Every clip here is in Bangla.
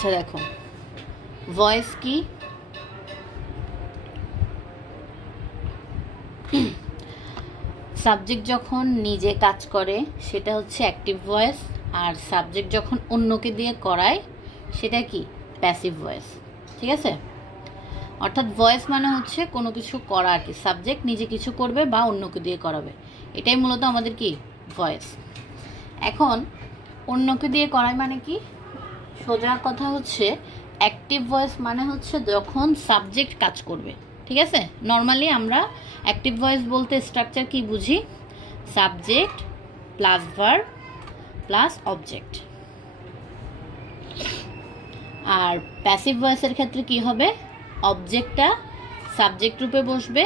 আচ্ছা দেখো, ভয়েস কি? সাবজেক্ট যখন নিজে কাজ করে সেটা হচ্ছে অ্যাক্টিভ ভয়েস, আর সাবজেক্ট যখন অন্যকে দিয়ে করায় সেটা কি? Passive voice. ঠিক আছে? অর্থাৎ ভয়েস মানে হচ্ছে কোনো কিছু করা আর কি, সাবজেক্ট নিজে কিছু করবে বা অন্যকে দিয়ে করাবে, এটাই মূলত আমাদের কি ভয়েস। এখন অন্যকে দিয়ে করায় মানে কি? সোজা কথা হচ্ছে অ্যাক্টিভ ভয়েস মানে হচ্ছে যখন সাবজেক্ট কাজ করবে। ঠিক আছে? নর্মালি আমরা অ্যাক্টিভ ভয়েস বলতে স্ট্রাকচার কি বুঝি? Subject plus verb plus object. আর প্যাসিভ ভয়েসের ক্ষেত্রে কি হবে? অবজেক্টটা সাবজেক্ট রূপে বসবে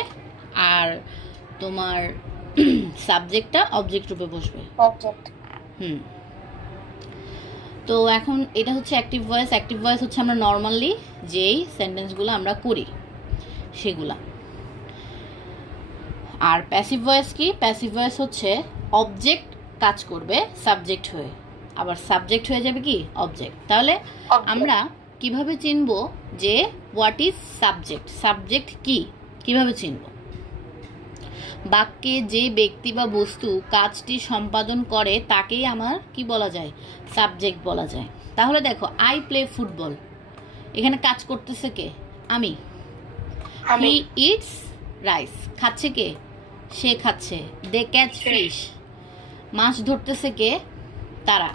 আর তোমার সাবজেক্টটা অবজেক্ট রূপে বসবে। তো এখন এটা হচ্ছে অ্যাক্টিভ ভয়েস। অ্যাক্টিভ ভয়েস হচ্ছে আমরা নর্মালি যেই সেন্টেন্সগুলো আমরা করি সেগুলা। আর প্যাসিভ ভয়েস কি? প্যাসিভ ভয়েস হচ্ছে অবজেক্ট কাজ করবে সাবজেক্ট হয়ে, আবার সাবজেক্ট হয়ে যাবে কি? অবজেক্ট। তাহলে আমরা কিভাবে চিনব যে হোয়াট ইজ সাবজেক্ট? সাবজেক্ট কি কিভাবে চিনব? বাক্যে যে ব্যক্তি বা বস্তু কাজটি সম্পাদন করে তাকেই আমার কি বলা যায়? সাবজেক্ট বলা যায়। তাহলে দেখো, আই প্লে ফুটবল, এখানে কাজ করতেছে কে? আমি। হি ইটস রাইস, খাচ্ছে কে? সে খাচ্ছে। দে ক্যাচ ফিশ, মাছ ধরতেছে কে? তারা।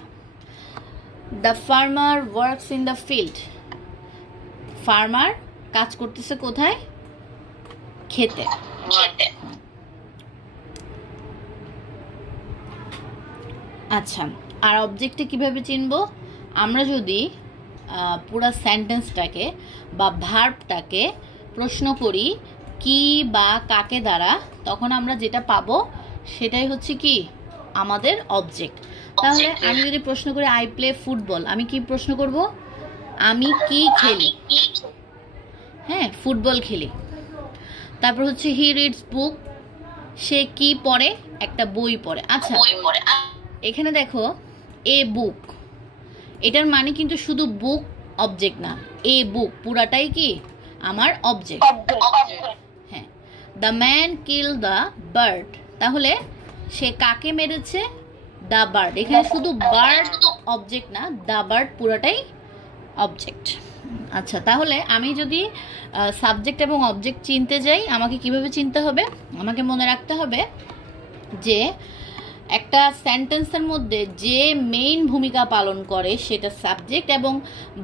The farmer works in the field, farmer কাজ করতেছে কোথায়? খেতে। আচ্ছা, আর অবজেক্টে কিভাবে চিনব? আমরা যদি পুরো সেন্টেন্সটাকে বা ভার্বটাকে প্রশ্ন করি কি বা কাকে দ্বারা, তখন আমরা যেটা পাবো সেটাই হচ্ছে কি? আমাদের অবজেক্ট। তাহলে আমি যদি প্রশ্ন করি আই প্লে ফুটবল, আমি কি প্রশ্ন করব? আমি কি খেলি? হ্যাঁ, ফুটবল খেলি। তারপর হচ্ছে হি রিডস বুক, সে কি পড়ে? একটা বই পড়ে। আচ্ছা, এখানে দেখো এ বুক, এটার মানে কিন্তু শুধু বুক অবজেক্ট না, এ বুক পুরাটাই কি আমার অবজেক্ট। হ্যাঁ, the man kill the bird, তাহলে সে কাকে মেরেছে? The bird. এখানে শুধু বার্ড অবজেক্ট না, দ্য বার্ড পুরাটাই অবজেক্ট। আচ্ছা, তাহলে আমি যদি সাবজেক্ট এবং অবজেক্ট চিনতে যাই, আমাকে কিভাবে চিনতে হবে? আমাকে মনে রাখতে হবে যে একটা সেন্টেন্সের মধ্যে যে মেইন ভূমিকা পালন করে সেটা সাবজেক্ট, এবং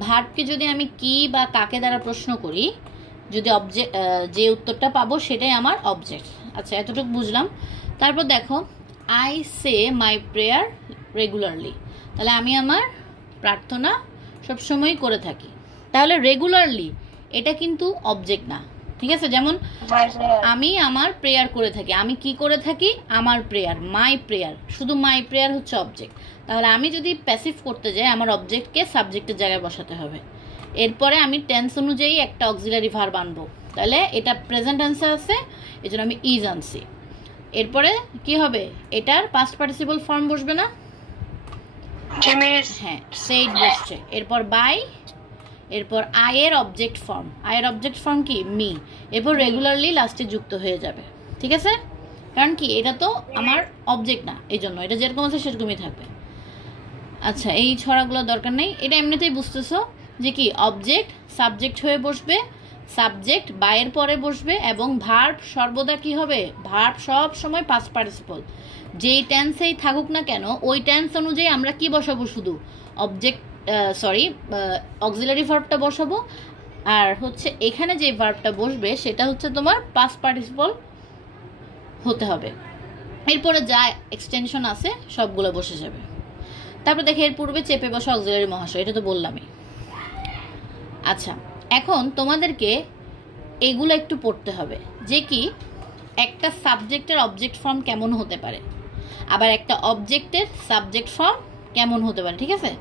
ভার্বকে যদি আমি কি বা কাকে দ্বারা প্রশ্ন করি, যদি অবজেক্ট যে উত্তরটা পাবো সেটাই আমার অবজেক্ট। আচ্ছা, এতটুকু বুঝলাম। তারপর দেখো, I say my prayer regularly, তাহলে আমি আমার প্রার্থনা সবসময় করে থাকি। তাহলে রেগুলারলি এটা কিন্তু অবজেক্ট না। ঠিক আছে? যেমন আমি আমার প্রেয়ার করে থাকি, আমি কি করে থাকি? আমার প্রেয়ার, মাই প্রেয়ার, শুধু মাই প্রেয়ার হচ্ছে অবজেক্ট। তাহলে আমি যদি প্যাসিভ করতে যাই, আমার অবজেক্টকে সাবজেক্টের জায়গায় বসাতে হবে। এরপরে আমি টেন্স অনুযায়ী একটা অক্সিলারি ভার্ব আনবো। তাহলে এটা প্রেজেন্ট টেন্সে আছে, এজন্য আমি ইজ আনছি। এরপরে কি হবে? এটার পাস্ট পার্টিসিপল ফর্ম বসবে না? হ্যাঁ, সেইড বসছে। এরপর বাই, এরপর আয়ের অবজেক্ট ফর্ম, আয়ের অবজেক্ট ফর্ম কি? মি। এরপর রেগুলারলি লাস্টে যুক্ত হয়ে যাবে। ঠিক আছে? কারণ কি, এটা তো আমার অবজেক্ট না, এই জন্য এটা যেরকম আছে সেরকমই থাকবে। আচ্ছা, এই ছড়াগুলো দরকার নেই, এটা এমনিতেই বুঝতেছো যে কি অবজেক্ট সাবজেক্ট হয়ে বসবে, সাবজেক্ট বায়ের পরে বসবে, এবং ভার্ব সর্বদা কি হবে? ভার্ব সব সময় পাস্ট পার্টিসিপল, যেই টেন্সেই থাকুক না কেন ওই টেন্স অনুযায়ী আমরা কি বসাবো? শুধু অবজেক্ট অক্সিলারি ভার্বটা বসাবো। আর হচ্ছে এখানে যে ভার্বটা বসবে সেটা হচ্ছে তোমার পাস্ট পার্টিসিপল হতে হবে। এরপরে যা এক্সটেনশন আছে সবগুলো বসে যাবে। তারপর দেখে এর পূর্বে চেপে বসা অক্সিলারি মহাশয়, এটা তো বললামই। আচ্ছা, এখন তোমাদেরকে এগুলো একটু পড়তে হবে যে কি একটা সাবজেক্টের অবজেক্ট ফর্ম কেমন হতে পারে, আবার একটা অবজেক্টের সাবজেক্ট ফর্ম কেমন হতে পারে। ঠিক আছে?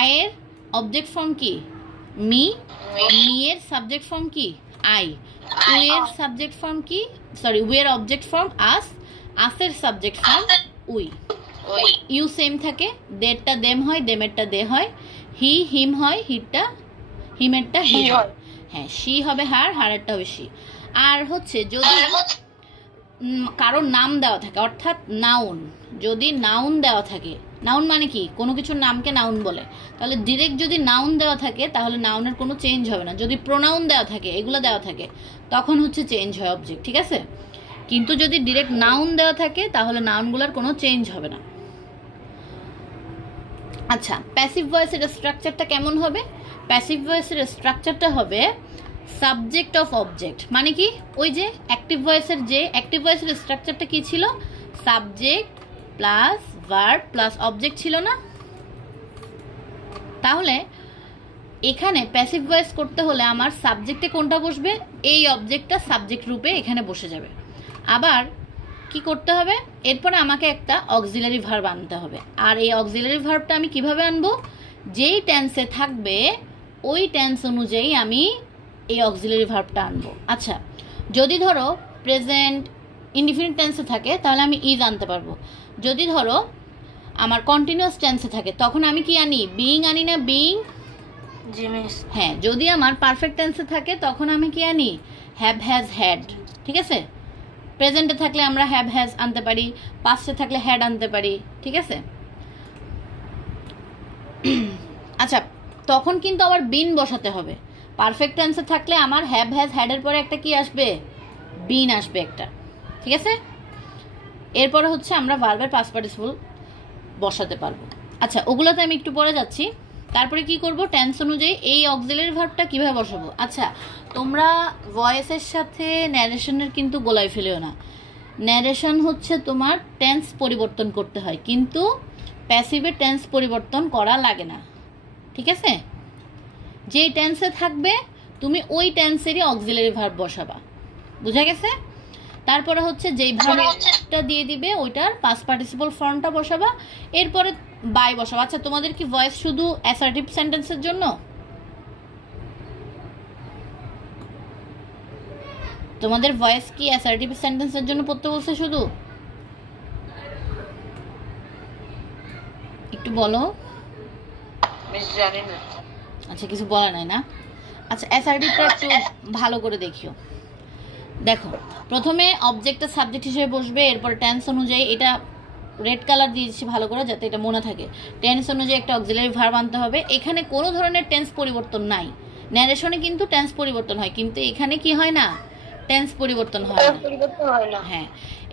আয়ের অবজেক্ট ফর্ম কি? মি। মি এর সাবজেক্ট ফর্ম কি? আই। উই এর সাবজেক্ট ফর্ম কি? সরি, উই এর অবজেক্ট ফর্ম আস। আসের subject form we. You same থাকে, দেরটা দেম হয়, দেমেরটা দে হয়, হি হিম হয়, হিটটা হিমেরটা হি হয়। হ্যাঁ, শি হবে হার, হারেরটা হবে শি। আর হচ্ছে যদি কারোর নাম দেওয়া থাকে, অর্থাৎ নাউন, যদি নাউন দেওয়া থাকে, নাউন মানে কি, কোনো কিছুর নামকে নাউন বলে, তাহলে ডিরেক্ট যদি নাউন দেওয়া থাকে তাহলে নাউনের কোনো চেঞ্জ হবে না। যদি প্রোনাউন দেওয়া থাকে, এগুলো দেওয়া থাকে, তখন হচ্ছে চেঞ্জ হয় অবজেক্ট, ঠিক আছে? কিন্তু যদি ডিরেক্ট নাউন দেওয়া থাকে তাহলে নাউনগুলোর কোনো চেঞ্জ হবে না। আচ্ছা, প্যাসিভ ভয়েসের স্ট্রাকচারটা কেমন হবে? প্যাসিভ ভয়েসের স্ট্রাকচারটা হবে সাবজেক্ট অফ অবজেক্ট। মানে কি, ওই যে অ্যাক্টিভ ভয়েসের স্ট্রাকচারটা কি ছিল? Subject plus verb plus object ছিল না? তাহলে এখানে প্যাসিভ ভয়েস করতে হলে আমার সাবজেক্টে কোনটা বসবে? এই অবজেক্টটা সাবজেক্ট রূপে এখানে বসে যাবে। আবার কি করতে হবে? এরপরে আমাকে একটা অক্সিলারি ভার্ব আনতে হবে। আর এই অক্সিলারি ভার্বটা আমি কিভাবে আনবো? যেই টেন্সে থাকবে ওই টেন্স অনুযায়ী আমি এই অক্সিলারি ভার্বটা আনবো। আচ্ছা, যদি ধরো প্রেজেন্ট ইনডিফিনিট টেন্সে থাকে তাহলে আমি ইজ আনতে পারবো। যদি ধরো আমার কন্টিনিউয়াস টেন্সে থাকে তখন আমি কি আনি? বিইং আনি না? বিইং। হ্যাঁ, যদি আমার পারফেক্ট টেন্সে থাকে তখন আমি কি আনি? হ্যাভ, হ্যাজ, হ্যাড, ঠিক আছে? প্রেজেন্টে থাকলে আমরা হ্যাভ, হ্যাজ আনতে পারি, পাস্টে থাকলে হ্যাড আনতে পারি, ঠিক আছে? আচ্ছা, তখন কিন্তু আবার বিন বসাতে হবে। পারফেক্ট টেন্সে থাকলে আমার হ্যাভ, হ্যাজ, হ্যাডের পরে একটা কি আসবে? বিন আসবে একটা, ঠিক আছে? এরপরে হচ্ছে আমরা ভার্বের পাস্ট পার্টিসিপল বসাতে পারবো। আচ্ছা, ওগুলোতে আমি একটু পরে যাচ্ছি। তারপরে কি করব? টেন্স অনুযায়ী এই অক্সিলারি ভার্বটা কিভাবে বসাবো। আচ্ছা, তোমরা ভয়েসের সাথে ন্যারেশনের কিন্তু গোলাই ফেলেও না। ন্যারেশন হচ্ছে তোমার টেন্স পরিবর্তন করতে হয়, কিন্তু প্যাসিভের টেন্স পরিবর্তন করা লাগে না, ঠিক আছে? যে টেন্সে থাকবে তুমি ওই টেন্সেরই অক্সিলারি ভার্ব বসাবা, বুঝা গেছে? তারপরে হচ্ছে যেই ভার্বটা দিয়ে দিবে ওইটার পাস্ট পার্টিসিপল ফর্মটা বসাবা, এরপরে বাই বসাবা। আচ্ছা, তোমাদের কি ভয়েস শুধু অ্যাসার্টিভ সেন্টেন্সের জন্য? তোমাদের ভয়েস কি অ্যাসার্টিভ সেন্টেন্সের জন্য পড়তে বলছে শুধু? একটু বলো। আচ্ছা, কিছু বলা নাই না? আচ্ছা, অ্যাসার্টিভটা একটু ভালো করে দেখিও। দেখো, প্রথমে অবজেক্টটা সাবজেক্ট হিসেবে বসবে, এরপর টেন্স অনুযায়ী, এটা রেড কালার দিয়েছি ভালো করে যাতে এটা মনে থাকে, টেন্স অনুযায়ী একটা অক্সিলারি ভার্ব আনতে হবে। এখানে কোনো ধরনের টেন্স পরিবর্তন নাই। ন্যারেশনে কিন্তু টেন্স পরিবর্তন হয়, কিন্তু এখানে কি হয় না? টেন্স পরিবর্তন হয় না। হ্যাঁ,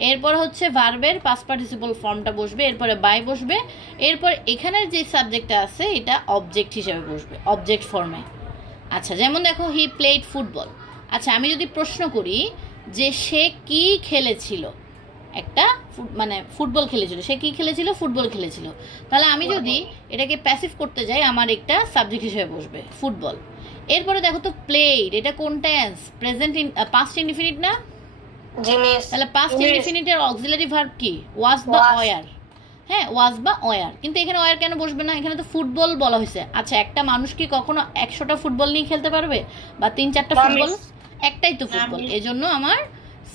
এরপর হচ্ছে ভার্বের পাস্ট পার্টিসিপল ফর্মটা বসবে, এরপরে বাই বসবে, এরপর এখানের যে সাবজেক্টটা আছে এটা অবজেক্ট হিসেবে বসবে, অবজেক্ট ফর্মে। আচ্ছা, যেমন দেখো, হি প্লেড ফুটবল। আচ্ছা, আমি যদি প্রশ্ন করি যে সে কি খেলেছিল, একটা মানে ফুটবল খেলেছিল, সে কি খেলেছিল? ফুটবল খেলেছিল। তাহলে আমি যদি এটাকে প্যাসিভ করতে যাই আমার একটা সাবজেক্ট হিসেবে বসবে ফুটবল। এরপরে দেখো তো, প্লেড, এটা কোন টেন্স? প্রেজেন্ট পাস্ট ইনডিফিনিট না? তাহলে পাস্ট ইনডিফিনিটের অক্সিলারি ভার্ব কি? ওয়াজ বা ওয়ার। হ্যাঁ, ওয়াজ বা ওয়ার। কিন্তু এখানে ওয়ার কেন বসবে না? এখানে তো ফুটবল বলা হয়েছে। আচ্ছা, একটা মানুষ কি কখনো 100টা ফুটবল নিয়ে খেলতে পারবে? বা 3-4টা ফুটবল? একটাই তো ফুটবল, এজন্য আমার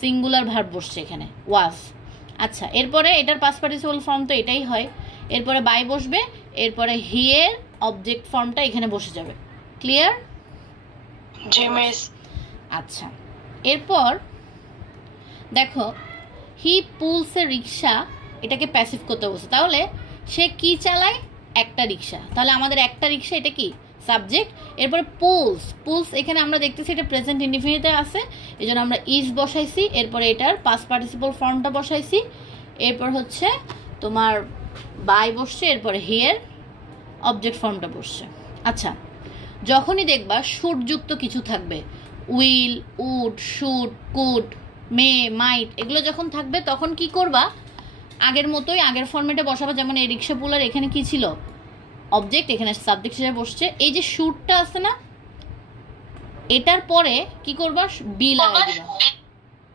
সিঙ্গুলার ভার্ব বসছে এখানে, ওয়াজ। আচ্ছা, এরপরে এটার পাস্ট পার্টিসিপল ফর্ম তো এটাই হয়, এরপরে বাই বসবে, এরপরে হি এর অবজেক্ট ফর্মটা এখানে বসে যাবে। ক্লিয়ার? জি মিস। আচ্ছা, এরপর দেখো, হি পুলস এ রিক্সা, এটাকে প্যাসিভ করতে বসে। তাহলে সে কি চালায়? একটা রিক্সা। তাহলে আমাদের একটা রিক্সা, এটা কি? সাবজেক্ট। এরপরে পুলস এখানে আমরা দেখতেছি এটা প্রেজেন্ট ইনডিফিনিটে আছে, এই জন্য আমরা ইজ বসাইছি, এরপরে এটার পাস্ট পার্টিসিপল ফর্মটা বসাইছি, এরপর হচ্ছে তোমার বাই বসছে, এরপরে হিয়ার অবজেক্ট ফর্মটা বসছে। আচ্ছা, যখনই দেখবা শুটযুক্ত কিছু থাকবে, উইল, উড, শুট, কুড, মে, মাইট, এগুলো যখন থাকবে তখন কি করবা? আগের মতোই আগের ফর্মেটে বসাবা। যেমন এই রিক্সা পুলার এখানে কি ছিল? অবজেক্ট, এখানে সাবজেক্ট হিসেবে বসছে। এই যে শুটটা আছে না, এটার পরে কি করবা? বি লাগাই দিবা,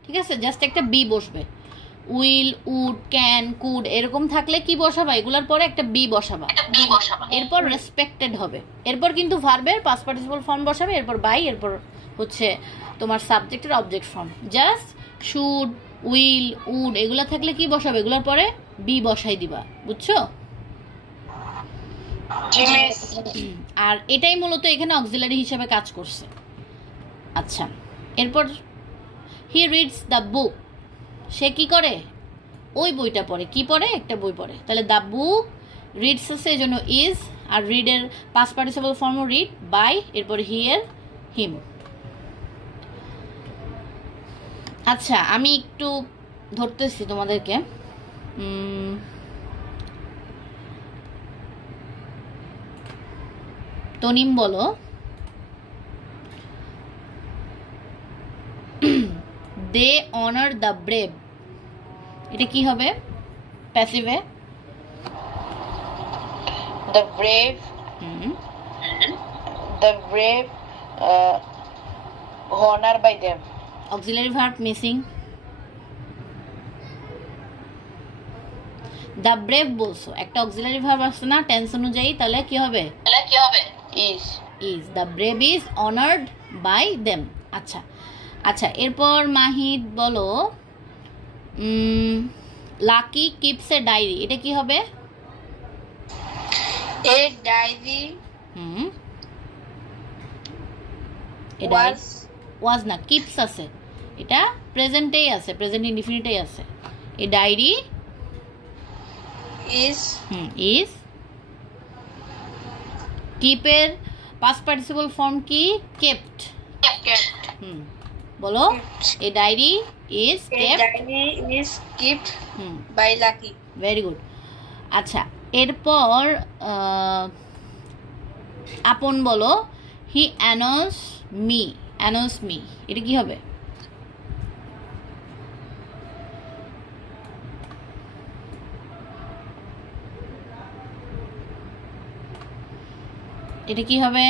ঠিক আছে? জাস্ট একটা বি বসবে। উইল, উড, ক্যান, কুড এরকম থাকলে কি বসাবা? এগুলোর পরে একটা বি বসাবা, এরপর রেসপেক্টেড হবে। এরপর কিন্তু ভার্বের পাস্ট পার্টিসিপল ফর্ম বসাবে, এরপর বাই, এরপর হচ্ছে তোমার সাবজেক্টের object form. Just should, will, would এগুলা থাকলে কি বসাবে? এগুলোর পরে বি বসাই দিবা, বুঝছো? আর এটাই মূলত এখানে অক্সিলারি হিসেবে কাজ করছে। আচ্ছা, এরপর হি রিডস দ্য বুক, সে কি করে? ওই বইটা পড়ে। কি পড়ে? একটা বই পড়ে। তাহলে দ্য বুক রিডস আছে, এই জন্য ইজ, আর রিডের past participle form read, by, এরপর হিয়ার, হিম। আচ্ছা, আমি একটু ধরতেছি তোমাদেরকে। তনিম বলো, দে অনার দ্য ব্রেভ, এটা কি হবে প্যাসিভে? The brave, the brave honor by them. Auxiliary verb missing. The brave বলছো, একটা অক্সিলারি ভার্ব আসছে না টেন্স অনুযায়ী, তাহলে কি হবে? Is. Is. The brave is honored by them. আচ্ছা আচ্ছা, এরপর মাহিদ বলো, লাকি কিপস এ ডায়েরি, এটা কি হবে? A diary ওয়াজ না, কিপস আছে, এটা প্রেজেন্টেই আছে, প্রেজেন্ট ইনডিফিনিটেই আছে। এ ডায়েরি is কিপের পাস্ট পার্টিসিপল ফর্ম কি? কেপ্ট। বলো, a diary is kept by Lucky. Very good. আচ্ছা, এরপর আপন বলো, হি অ্যানাউন্স মি, এটা কি হবে? এটা কি হবে?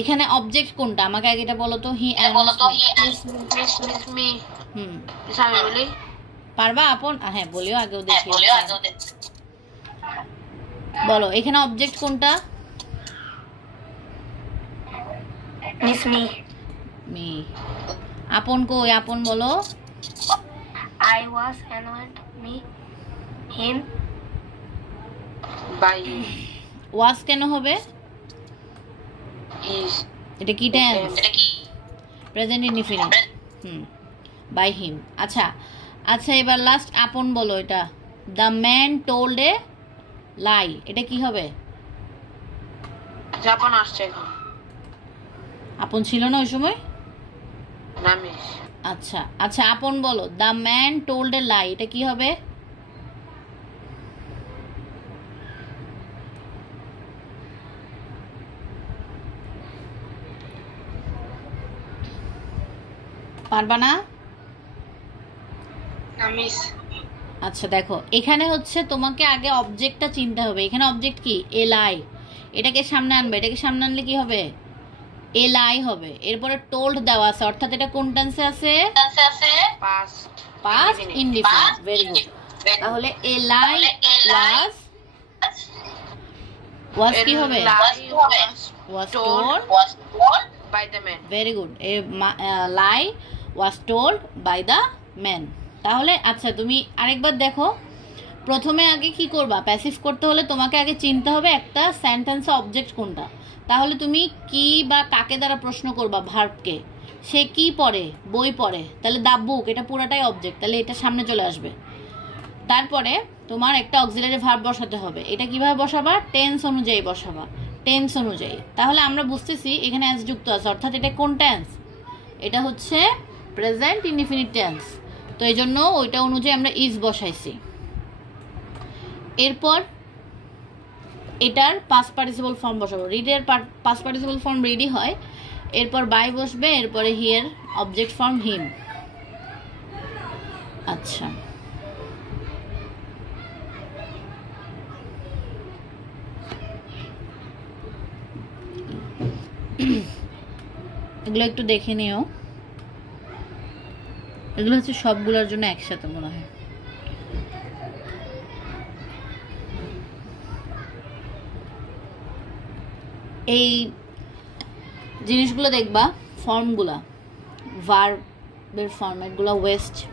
এখানে অবজেক্ট কোনটা? আমাকে আগে এটা বলো তো। হি অ্যানাউন্স মি। আমি বলি পারবা আপন? হ্যাঁ, বলিও, আগেও দেখি। বলো, এখানে অবজেক্ট কোনটা? মি। আপন কই? আপন বলো। I was annoyed him by ওয়াজ কেন হবে? is. এটা কি tense? Present indefinite. By him. আচ্ছা আচ্ছা, এবার লাস্ট আপন বলো, এটা the man told a lie, এটা কি হবে? জাপান আসছে এখন। আপন ছিল না ওই সময়? নামিস। আচ্ছা আচ্ছা, আপন বলো, the man told a lie, এটা কি হবে? পারবা না? নামিস। আচ্ছা দেখো, এখানে হচ্ছে তোমাকে আগে অবজেক্টটা চিনতে হবে। এখানে অবজেক্ট কি? এ লাই, এটাকে সামনে আনবে। এটাকে সামনে আনলে কি হবে? এ লাই হবে। এরপরে টোল্ড দেওয়া আছে, অর্থাৎ এটা কোন টেন্সে আছে? Past indefinite. Very good. তাহলে এ লাই ওয়াজ কি হবে? Was told by the man. Very good. A lie was told by the man. তাহলে আচ্ছা, তুমি আরেকবার দেখো। প্রথমে আগে কি করবা? প্যাসিভ করতে হলে তোমাকে আগে চিনতে হবে একটা সেন্টেন্সে অবজেক্ট কোনটা। তাহলে তুমি কি বা কাকে দ্বারা প্রশ্ন করবা? ভার্বকে। সে কি পড়ে? বই পড়ে। তাহলে দ্য বুক, এটা পুরাটাই অবজেক্ট, তাহলে এটা সামনে চলে আসবে। তারপরে তোমার একটা অক্সিলারি ভার্ব বসাতে হবে। এটা কিভাবে বসাবা? টেন্স অনুযায়ী বসাবা, টেন্স অনুযায়ী। তাহলে আমরা বুঝতেছি এখানে অ্যাজ যুক্ত আছে, অর্থাৎ এটা কোন টেন্স? এটা হচ্ছে প্রেজেন্ট ইনডিফিনিট টেন্স। তো এই জন্য ওইটা অনুযায়ী আমরা ইজ বসাইছি। এরপর এটার পাস্ট পার্টিসিপল ফর্ম বসাবো। রিডের পাস্ট পার্টিসিপল ফর্ম রিডি হয়, এরপর বাই বসবে, এরপরে হিয়ার অবজেক্ট ফর্ম হিম। আচ্ছা, এগুলো একটু দেখে নিও। এগুলো হচ্ছে সবগুলোর জন্য একসাথে মনে হয়। এই জিনিসগুলো দেখবা, ফর্মগুলা, ভার্বের ফর্মেটগুলো,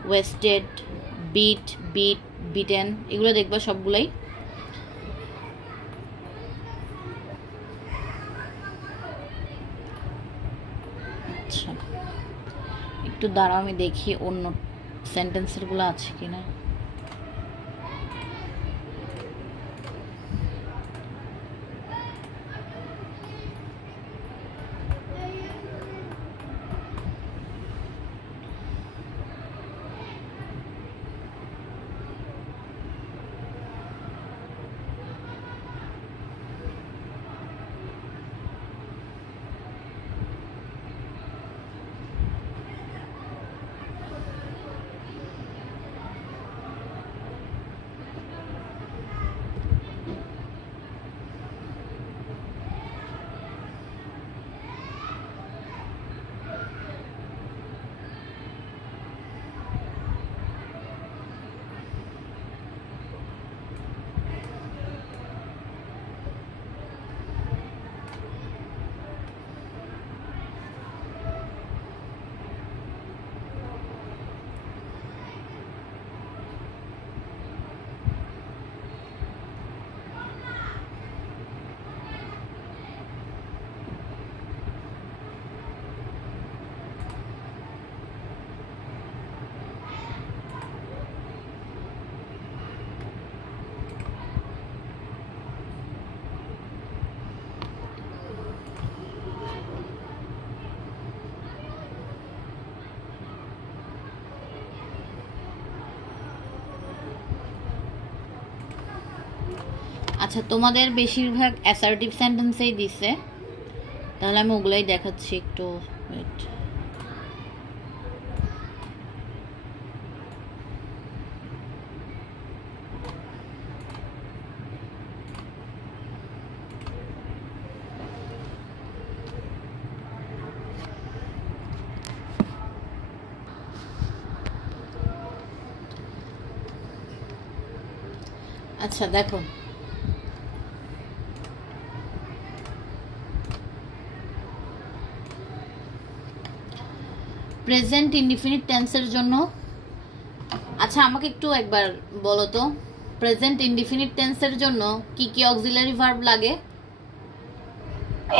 ওয়েস্টেড, বিট, বিটেন, এগুলো দেখবা সবগুলাই। একটু দাঁড়াও, আমি দেখি অন্য সেন্টেন্সেরগুলো আছে কিনা। আচ্ছা, তোমাদের বেশিরভাগ অ্যাসার্টিভ সেন্টেন্সেই দিছে, তাহলে আমি ওগুলাই দেখাচ্ছি একটু। ওয়েট, আচ্ছা দেখো, প্রেজেন্ট ইনডিফিনিট টেন্সের জন্য, আচ্ছা আমাকে একটু একবার বলো তো, প্রেজেন্ট ইনডিফিনিট টেন্সের জন্য কি কি অক্সিলারি ভার্ব লাগে?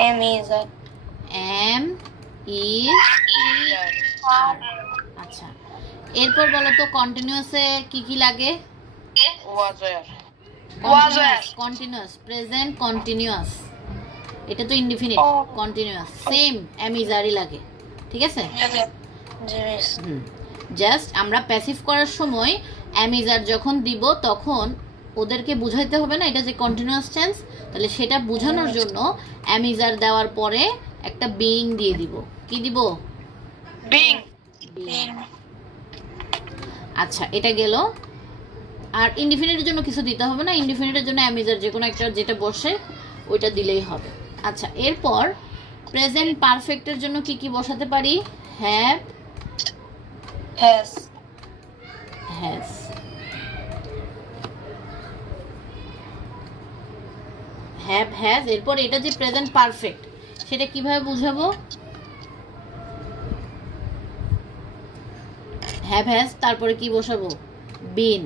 am, is, am, is, are। আচ্ছা, এরপর বলো তো কন্টিনিউয়াসে কি কি লাগে? was, were, continuous, present continuous, এটা তো indefinite, continuous same am, is, are লাগে, ঠিক আছে? জাস্ট আমরা প্যাসিভ করার সময় am, is, are যখন দিব তখন ওদেরকে বুঝাইতে হবে না এটা যে কন্টিনিউয়াস টেন্স, তাহলে সেটা বোঝানোর জন্য am, is, are দেওয়ার পরে একটা being দিয়ে দিব। কি দিব? being। আচ্ছা, এটা গেল। আর ইনডিফিনিটের জন্য কিছু দিতে হবে না, ইনডিফিনিটের জন্য am, is, are যে কোনো একটা যেটা বসে ওইটা দিলেই হবে। আচ্ছা, এরপর প্রেজেন্ট পারফেক্টের জন্য কি কি বসাতে পারি? Have, has, has, have, has. এরপর এটা যে প্রেজেন্ট পারফেক্ট সেটা কিভাবে বুঝাবো? হ্যাভ, হ্যাজ, তারপরে কি বসাবো? বিন,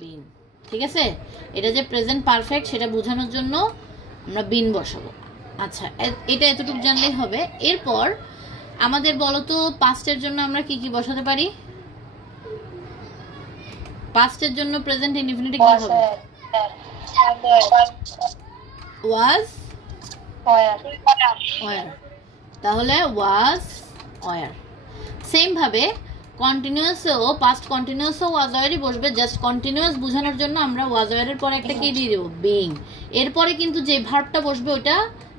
বিন, ঠিক আছে? এটা যে প্রেজেন্ট পারফেক্ট সেটা বোঝানোর জন্য আমরা বিন বসাবো। আচ্ছা, এটা এতটুকু জানলেই হবে। এরপর আমাদের বলো তো পাস্টের জন্য আমরা কি কি বসাতে পারি? পাস্টের জন্য প্রেজেন্ট ইনডিফিনিটে কি হবে? ওয়াজ, ওয়ার। তাহলে ওয়াজ, ওয়ার। সেম ভাবে কন্টিনিউয়াসও, পাস্ট কন্টিনিউয়াসও ওয়াজ ওয়ারই বসবে, জাস্ট কন্টিনিউয়াস বোঝানোর জন্য আমরা ওয়াজ ওয়ারের পরে একটা কি দিয়ে দেব? বিং। এরপরে কিন্তু যে ভার্বটা বসবে ওটা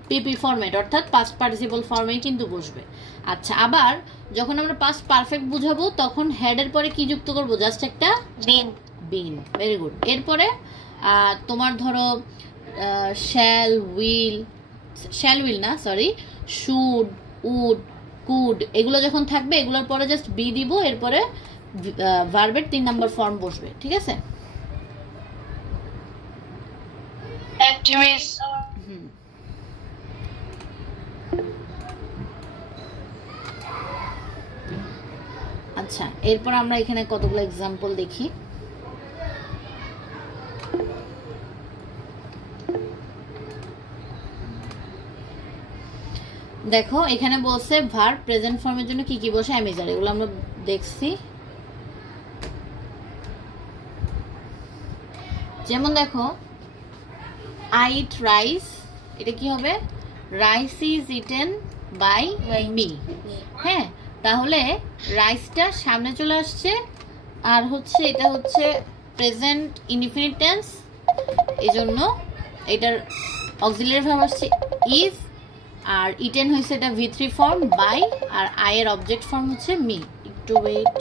পিপি ফরম্যাট, অর্থাৎ পাস্ট পার্টিসিপল ফর্মেই কিন্তু বসবে। আচ্ছা, আবার যখন আমরা পাস্ট পারফেক্ট বুঝাবো তখন হেডের পরে কি যুক্ত করব? জাস্ট একটা বিন। বিন, ভেরি গুড। এরপরে তোমার ধরো শ্যাল উইল, শ্যাল উইল না সরি, শুড, উড, কুড, এগুলো যখন থাকবে এগুলোর পরে জাস্ট বি দিব, এরপরে ভার্বের 3 নাম্বার ফর্ম বসবে, ঠিক আছে? আচ্ছা, এরপর আমরা এখানে কতগুলো এক্সাম্পল দেখি। দেখো এখানে বলছে ভার্ব প্রেজেন্ট ফর্মের জন্য কি কি বসে আমি জানি, এগুলো আমরা দেখছি। যেমন দেখো আই ইট রাইস, এটা কি হবে? Rice is eaten by me. হ্যাঁ, তাহলে রাইসটা সামনে চলে আসছে, আর হচ্ছে এটা হচ্ছে প্রেজেন্ট ইনডিফিনিট টেন্স, এই জন্য এটার অক্সিলারি ভার্ব আসছে ইজ, আর ইটেন হয়েছে এটা V3 ফর্ম, বাই, আর আই এর অবজেক্ট ফর্ম হচ্ছে মি। একটু ওয়েট।